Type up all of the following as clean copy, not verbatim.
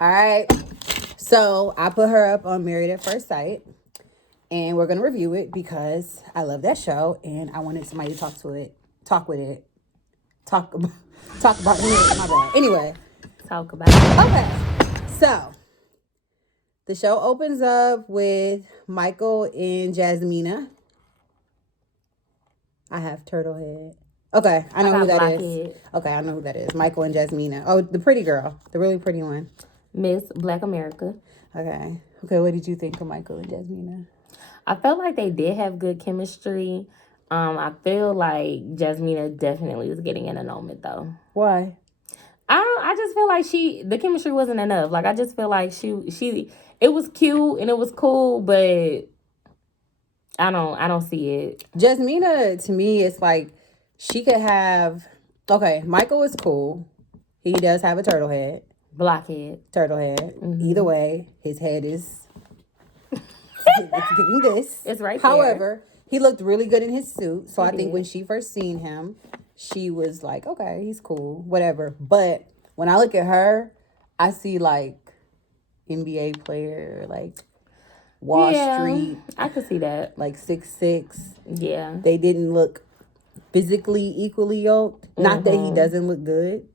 All right. So I put her up on Married at First Sight, and we're gonna review it because I love that show, and I wanted somebody to talk about it. My bad. Anyway, Talk about it. okay. So the show opens up with Michael and Jasmina. I have turtle head. Okay, I know who that is. Okay, I know who that is. Michael and Jasmina. Oh, the pretty girl, the really pretty one. Miss Black America. Okay. What did you think of Michael and Jasmina? I felt like they did have good chemistry. I feel like Jasmina definitely was getting an annulment though. Why? I just feel like the chemistry wasn't enough. Like I just feel like she it was cute and it was cool, but I don't see it. Jasmina, to me, it's like she could have. Okay, Michael is cool. He does have a turtle head. Blockhead. Turtle head. Mm-hmm. Either way, his head is. It's giving this. It's right However, he looked really good in his suit. So I think when she first seen him, she was like, okay, he's cool, whatever. But when I look at her, I see like NBA player, like Wall Street. I could see that. Like 6'6". Yeah. They didn't look physically equally yoked. Not that he doesn't look good.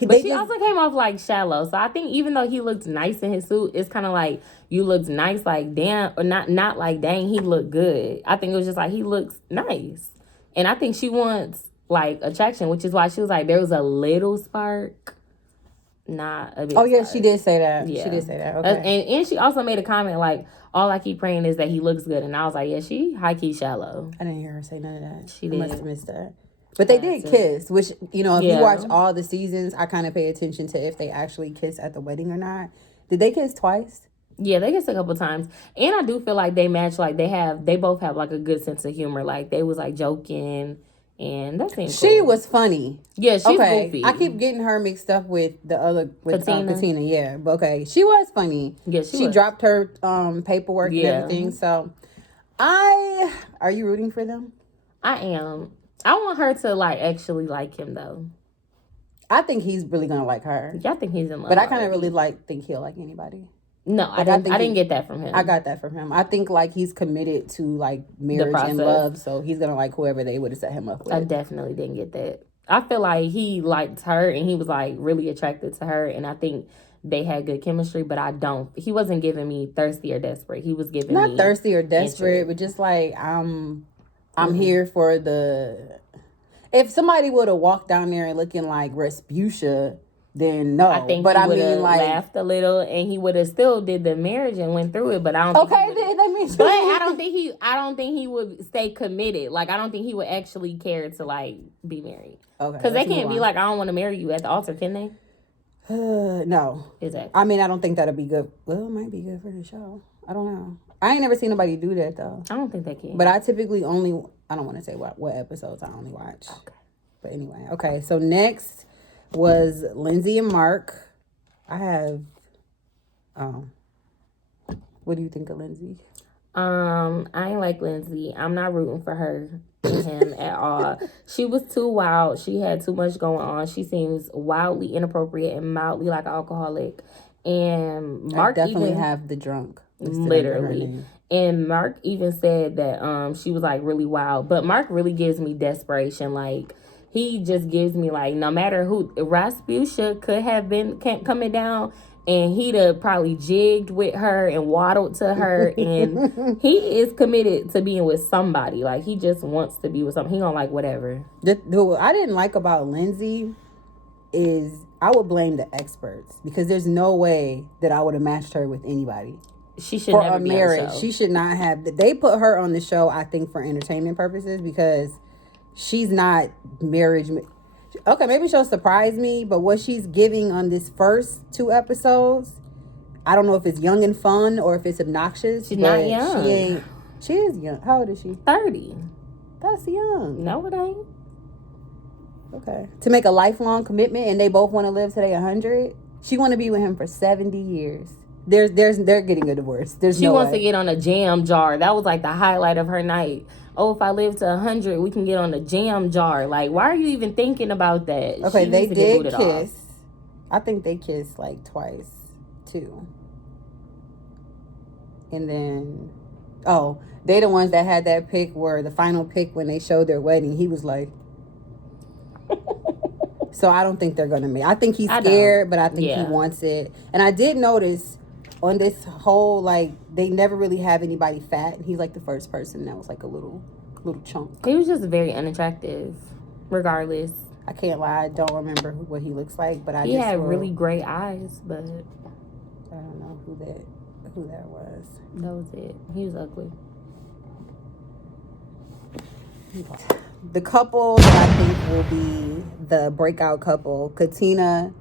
But she also came off like shallow. So I think even though he looked nice in his suit, it's kind of like you looked nice, like damn, or not like dang, he looked good. I think it was just like he looks nice. And I think she wants like attraction, which is why she was like, there was a little spark. Not a big Oh, yeah, spark. she did say that. Yeah. She did say that. Okay. And she also made a comment like, all I keep praying is that he looks good. And I was like, yeah, she high-key shallow. I didn't hear her say none of that. She did. Must have missed that. But they did kiss, which, you know, if you watch all the seasons, I kind of pay attention to if they actually kiss at the wedding or not. Did they kiss twice? Yeah, they kissed a couple times. And I do feel like they match, like they both have like a good sense of humor. Like they was like joking. And that seemed She cool. was funny. Yeah, she's goofy. I keep getting her mixed up with the other, with Katina. Yeah, but okay. She was funny. Yeah, she dropped her paperwork and everything. So, are you rooting for them? I am. I want her to like actually like him though. I think he's really gonna like her. Yeah, I think he's in love. But I kind of really think he'll like anybody. No, I didn't get that from him. I got that from him. I think like he's committed to like marriage and love, so he's gonna like whoever they would have set him up with. I definitely didn't get that. I feel like he liked her and he was like really attracted to her, and I think they had good chemistry. But he wasn't giving me thirsty or desperate. He was giving me not thirsty or desperate, but just like I'm here for the. If somebody would have walked down there and looking like Respucia, then no. I think he would have laughed a little, and he would have still did the marriage and went through it. But I don't. Okay, then that means. But I don't think he would stay committed. Like I don't think he would actually care to like be married. Okay. Because they can't be like, I don't want to marry you at the altar, can they? No. Exactly. I mean, I don't think that'll be good. Well, it might be good for the show. I don't know. I ain't never seen nobody do that though. I don't think they can. But I typically I don't want to say what episodes I only watch. Okay. But anyway, okay. So next was Lindsay and Mark. What do you think of Lindsay? I ain't like Lindsay. I'm not rooting for her and him at all. She was too wild. She had too much going on. She seems wildly inappropriate and mildly like an alcoholic. And Mark definitely have the drunk. Literally. And Mark even said that she was like really wild. But Mark really gives me desperation. Like he just gives me like no matter who Rasputia could have been coming down. And he'd have probably jigged with her and waddled to her. And he is committed to being with somebody. Like, he just wants to be with somebody. He gonna like whatever. What I didn't like about Lindsay is I would blame the experts. Because there's no way that I would have matched her with anybody. She should never be on the show. She should not have. They put her on the show, I think, for entertainment purposes. Because she's not marriage. Okay, maybe she'll surprise me, but what she's giving on this first 2 episodes, I don't know if it's young and fun or if it's obnoxious. She's not young. She is young. How old is she? 30. That's young. No, it ain't. Okay. To make a lifelong commitment and they both want to live to they 100, she want to be with him for 70 years. They're getting a divorce. She wants to get on a jam jar. That was like the highlight of her night. Oh, if I live to 100, we can get on a jam jar. Like, why are you even thinking about that? Okay, they did kiss. I think they kissed like twice. too. And then, they the ones that had that pic where the final pic when they showed their wedding, he was like. So I don't think they're gonna make. I think he's scared, but I think he wants it. And I did notice on this whole, like, they never really have anybody fat, and he's like the first person that was like a little chunk. He was just very unattractive, regardless. I can't lie, I don't remember what he looks like, but he had really great eyes, but I don't know who that was. That was it. He was ugly. The couple that I think will be the breakout couple, Christina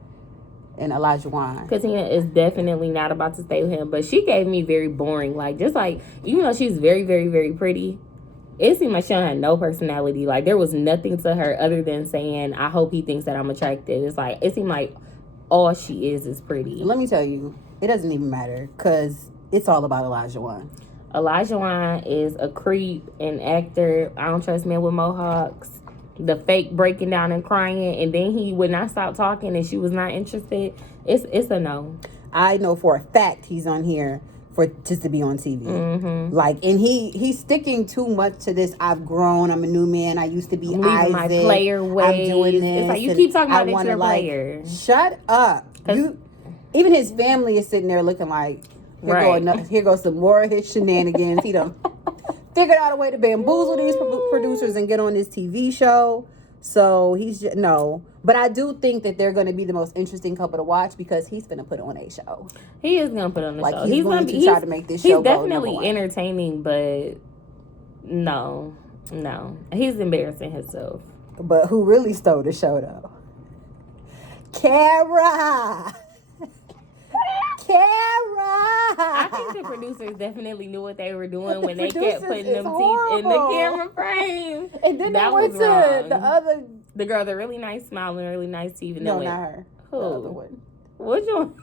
and Elijah. Christina is definitely not about to stay with him, but she gave me very boring. Like, just like, even though she's very, very, very pretty, it seemed like she had no personality. Like, there was nothing to her other than saying, I hope he thinks that I'm attractive. It's like, it seemed like all she is pretty. Let me tell you, it doesn't even matter, because it's all about Elijah. Elijah is a creep, an actor. I don't trust men with mohawks. The fake breaking down and crying, and then he would not stop talking, and she was not interested. It's a no. I know for a fact he's on here for just to be on TV. Mm-hmm. Like, and he's sticking too much to this. I've grown. I'm a new man. I used to be Isaac. My player ways. I'm doing this. It's like you keep talking about that you're a player. Shut up. Even his family is sitting there looking like, here goes some more of his shenanigans. He done figured out a way to bamboozle these producers and get on this TV show. So he's just, no. But I do think that they're going to be the most interesting couple to watch, because he's going to put on a show. He is going to put on a show. He's going to try to make this show He's definitely entertaining, but no. He's embarrassing himself. But who really stole the show, though? Kara! I think the producers definitely knew what they were doing when they kept putting them teeth in the camera frame. And then they went to the girl, the really nice smile and really nice teeth. And no, not her. Who? The other one. Which one?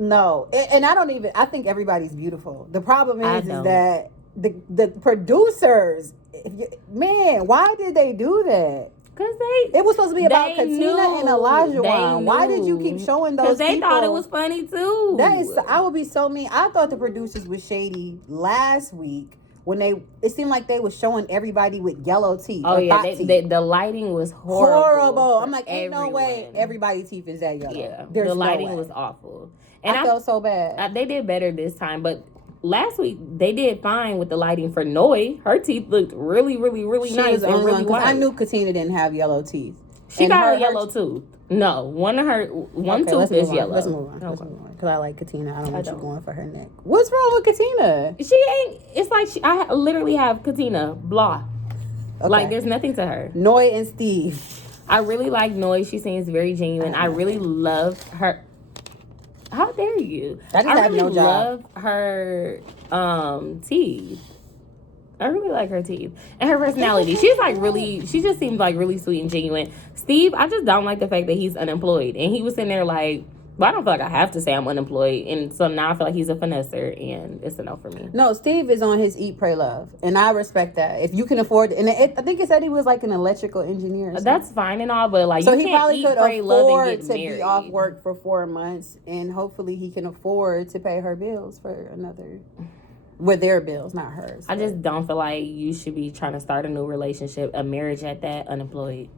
No, and I think everybody's beautiful. The problem is that the producers, man, why did they do that? Because it was supposed to be about Christina and Elijah. Why did you keep showing those? Because they thought it was funny too. I would be so mean. I thought the producers was shady last week when it seemed like they was showing everybody with yellow teeth. Oh yeah, the lighting was horrible. I'm like, ain't no way everybody's teeth is that yellow. Yeah, the lighting was awful, and I felt so bad. They did better this time, but last week they did fine with the lighting for Noy. Her teeth looked really, really, really nice and really white. I knew Christina didn't have yellow teeth. She got a yellow tooth. No, one tooth is yellow. Let's move on. Because I like Christina. I don't want you going for her neck. What's wrong with Christina? She ain't. It's like I literally have Christina blah. Okay. Like, there's nothing to her. Noy and Steve. I really like Noy. She seems very genuine. I really love her. How dare you? I have no job. Love her teeth. I really like her teeth and her personality. She just seems like really sweet and genuine. Steve, I just don't like the fact that he's unemployed, and he was sitting there like, well, I don't feel like I have to say I'm unemployed, and so now I feel like he's a finesser, and it's a no for me. No, Steve is on his Eat, Pray, Love, and I respect that. If you can afford, and I think it said he was like an electrical engineer. That's fine and all, but like, so you can't probably could afford to be off work for 4 months, and hopefully he can afford to pay her bills for another. With their bills, not hers. I just don't feel like you should be trying to start a new relationship, a marriage at that, unemployed.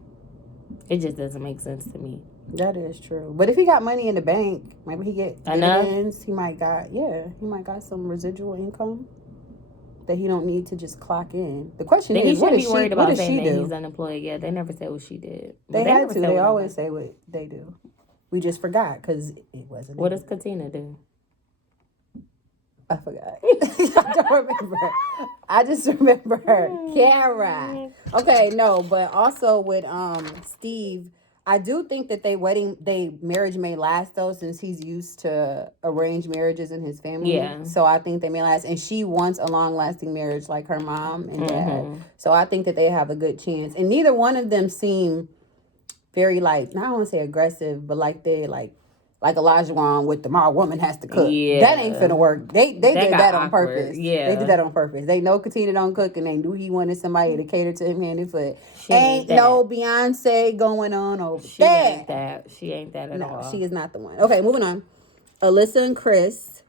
It just doesn't make sense to me. That is true. But if he got money in the bank, maybe he get dividends. He might got some residual income that he don't need to just clock in. The question is, what does she do? He's unemployed. Yeah, they never said what she did. They had to. They always say what they do. We just forgot because it wasn't. What does Katina do? I forgot. I don't remember. I just remember her. Kara. Okay, no, but also with Steve, I do think that they marriage may last though, since he's used to arranged marriages in his family. Yeah. So I think they may last, and she wants a long lasting marriage like her mom and dad. So I think that they have a good chance. And neither one of them seem very, like, I don't want to say aggressive, but like they like like Elijah with the "my woman has to cook." Yeah. That ain't finna work. They did that on awkward. purpose. Yeah. They did that on purpose. They know Katina don't cook, and they knew he wanted somebody to cater to him hand and foot. Ain't no Beyonce going on over there. She ain't that at all. She is not the one. Okay, moving on. Alyssa and Chris.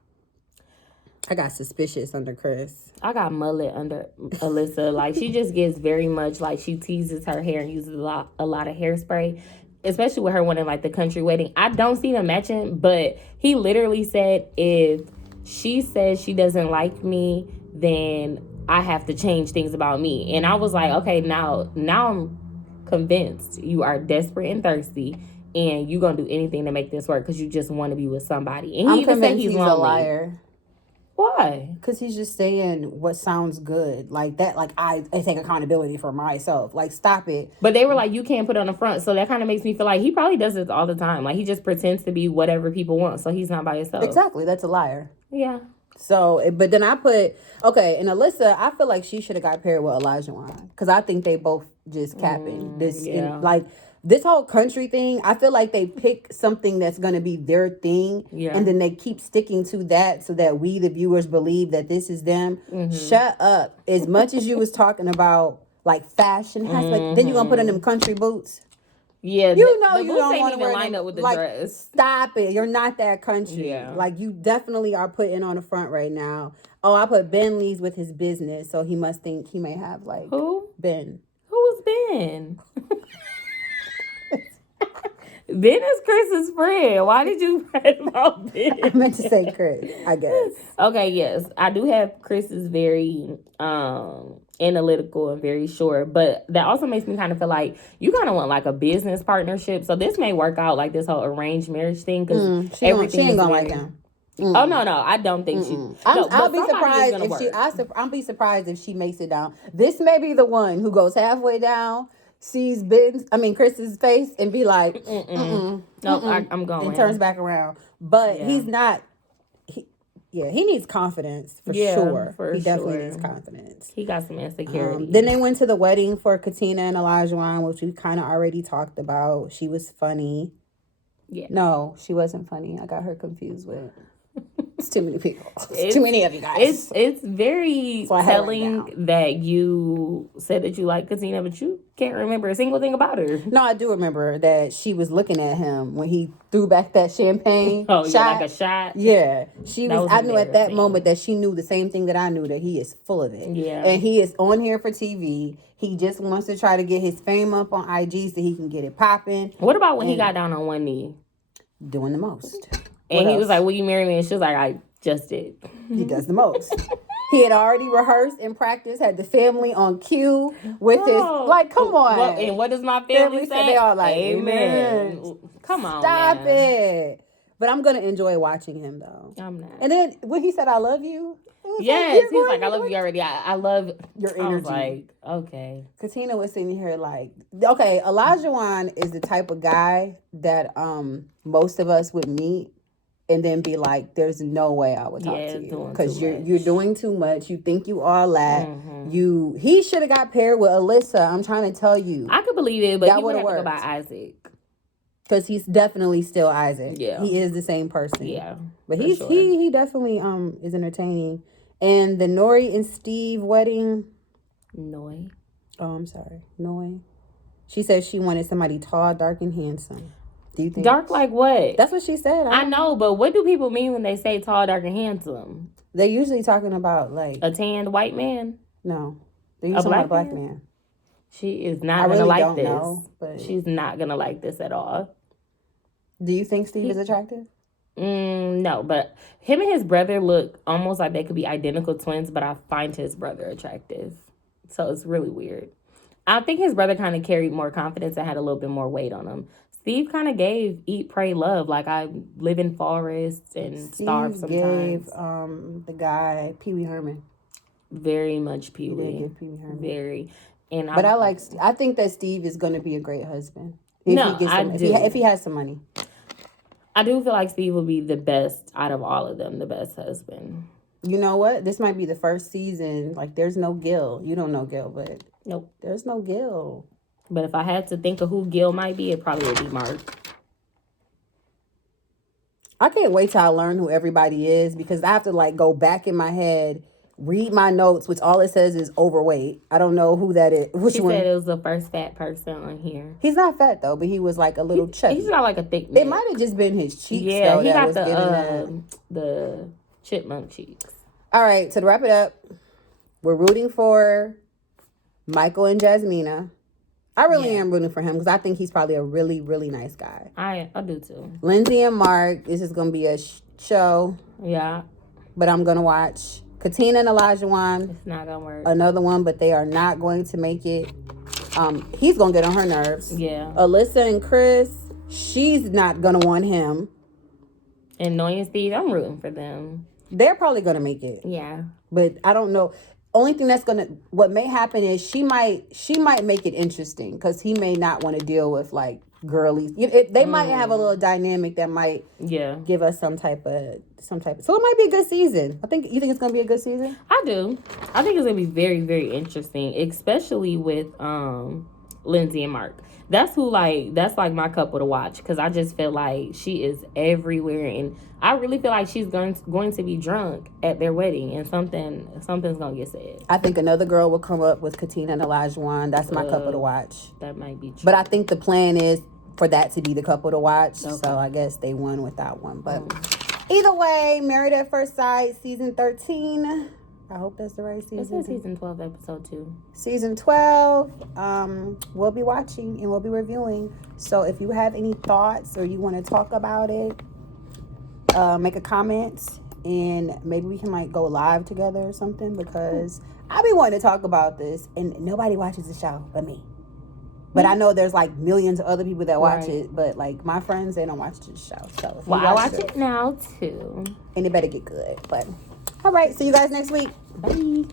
I got suspicious under Chris. I got mullet under Alyssa. Like, she just gets very much, like, she teases her hair and uses a lot of hairspray, especially with her one in, like, the country wedding. I don't see them matching, but he literally said, if she says she doesn't like me, then I have to change things about me. And I was like, okay, now I'm convinced you are desperate and thirsty, and you're going to do anything to make this work because you just want to be with somebody. And he even said he's lonely. A liar. Why? Because he's just saying what sounds good. Like that, like I take accountability for myself. Like, stop it. But they were like, you can't put on the front. So that kind of makes me feel like he probably does this all the time. Like, he just pretends to be whatever people want. So he's not by himself. Exactly. That's a liar. Yeah. So, but then I put, okay, and Alyssa, I feel like she should have got paired with Elijah. Because I think they both just capping. This whole country thing, I feel like they pick something that's going to be their thing, and then they keep sticking to that so that we, the viewers, believe that this is them. Shut up. As much as you was talking about, like, fashion, then you're going to put on them country boots. Yeah, you know you don't want to even line up with the dress. Stop it. You're not that country. Yeah. Like, you definitely are putting on the front right now. Oh, I put Ben Lee's with his business, so he must think he may have, like... Who? Ben. Who's Ben? Ben is Chris's friend. Why did you write about Ben? I meant to say Chris, I guess. Okay, yes. I do have Chris's very analytical and very sure, but that also makes me kind of feel like you kind of want like a business partnership. So this may work out, like this whole arranged marriage thing, because everything ain't gonna like him. Oh no, I don't think she. I'll be surprised if she. I'll be surprised if she makes it down. This may be the one who goes halfway down, sees Chris's face, and be like, "No, I'm going," and turns back around. But he's not. He needs confidence for sure. He definitely needs confidence. He got some insecurity. Then they went to the wedding for Katina and Elijah, which we kind of already talked about. She was funny. Yeah. No, she wasn't funny. I got her confused with. It's too many people. It's too many of you guys. It's very telling that you said that you like Katina, but you can't remember a single thing about her. No, I do remember that she was looking at him when he threw back that champagne shot. Yeah, like a shot. Yeah. I knew at that moment that she knew the same thing that I knew, that he is full of it. Yeah. And he is on here for TV. He just wants to try to get his fame up on IG so he can get it popping. What about when he got down on one knee? Doing the most. And he was like, will you marry me? And she was like, I just did. He does the most. He had already rehearsed and practiced, had the family on cue with his, like, come on. And what does my family say? They are like, amen. Come on, stop it. But I'm going to enjoy watching him, though. I'm not. And then when he said, I love you. Yes, he's like, I love you already. I love your energy. I was like, okay. Katina was sitting here like, okay, Elijah is the type of guy that most of us would meet and then be like, there's no way I would talk to you because you're doing too much. You think you all that. He should have got paired with Alyssa. I'm trying to tell you. I could believe it, but that would have worked about Isaac. Because he's definitely still Isaac. Yeah. He is the same person. Yeah. But he definitely is entertaining. And the Noy and Steve wedding. Noy. Oh, I'm sorry. Noy. She said she wanted somebody tall, dark, and handsome. Do you think? Dark like what? That's what she said. I know, but what do people mean when they say tall, dark, and handsome? They're usually talking about like a tanned white man. No, they're usually talking about a black man. She is not gonna like this. But she's not gonna like this at all. Do you think Steve is attractive? No, but him and his brother look almost like they could be identical twins, but I find his brother attractive. So it's really weird. I think his brother kind of carried more confidence and had a little bit more weight on him. Steve kind of gave Eat, Pray, Love. Like, I live in forests and starve sometimes. Gave the guy Pee Wee Herman. Very much Pee Wee. He did give Pee Wee Herman. Very. But I think that Steve is going to be a great husband. If he has some money. I do feel like Steve will be the best out of all of them, the best husband. You know what? This might be the first season. Like, there's no Gil. You don't know Gil, but... Nope. There's no Gil. But if I had to think of who Gil might be, it probably would be Mark. I can't wait till I learn who everybody is because I have to like go back in my head, read my notes, which all it says is overweight. I don't know who that is. Which She one? said it was the first fat person on here. He's not fat though, but he was like a little chubby. He's got like a thick It neck. might have just been his cheeks. Yeah, though, he that got was the chipmunk cheeks. All right, so to wrap it up, we're rooting for Michael and Jasmina. I really am rooting for him because I think he's probably a really, really nice guy. I do too. Lindsay and Mark, this is going to be a show. Yeah. But I'm going to watch. Christina and Elijah one. It's not going to work. Another one, but they are not going to make it. He's going to get on her nerves. Yeah. Alyssa and Chris, she's not going to want him. And Noy and Steve, I'm rooting for them. They're probably going to make it. Yeah. But I don't know. Only thing what may happen is she might make it interesting because he may not want to deal with like girly. They might have a little dynamic that might give us some type of. So it might be a good season. You think it's gonna be a good season? I do. I think it's gonna be very, very interesting, especially with Lindsay and Mark. That's like my couple to watch because I just feel like she is everywhere, and I really feel like she's going to be drunk at their wedding, and something's gonna get said. I think another girl will come up with Christina and Elijah one. That's my couple to watch. That might be true. But I think the plan is for that to be the couple to watch. Okay. So I guess they won with that one. But either way, Married at First Sight season 13. I hope that's the right season. This is season 12, episode 2. Season 12. We'll be watching and we'll be reviewing. So if you have any thoughts or you want to talk about it, make a comment and maybe we can like go live together or something because I be wanting to talk about this and nobody watches the show but me. But I know there's like millions of other people that watch it, but like my friends, they don't watch the show. So if I watch it now too, and it better get good. But all right, see you guys next week. Bye.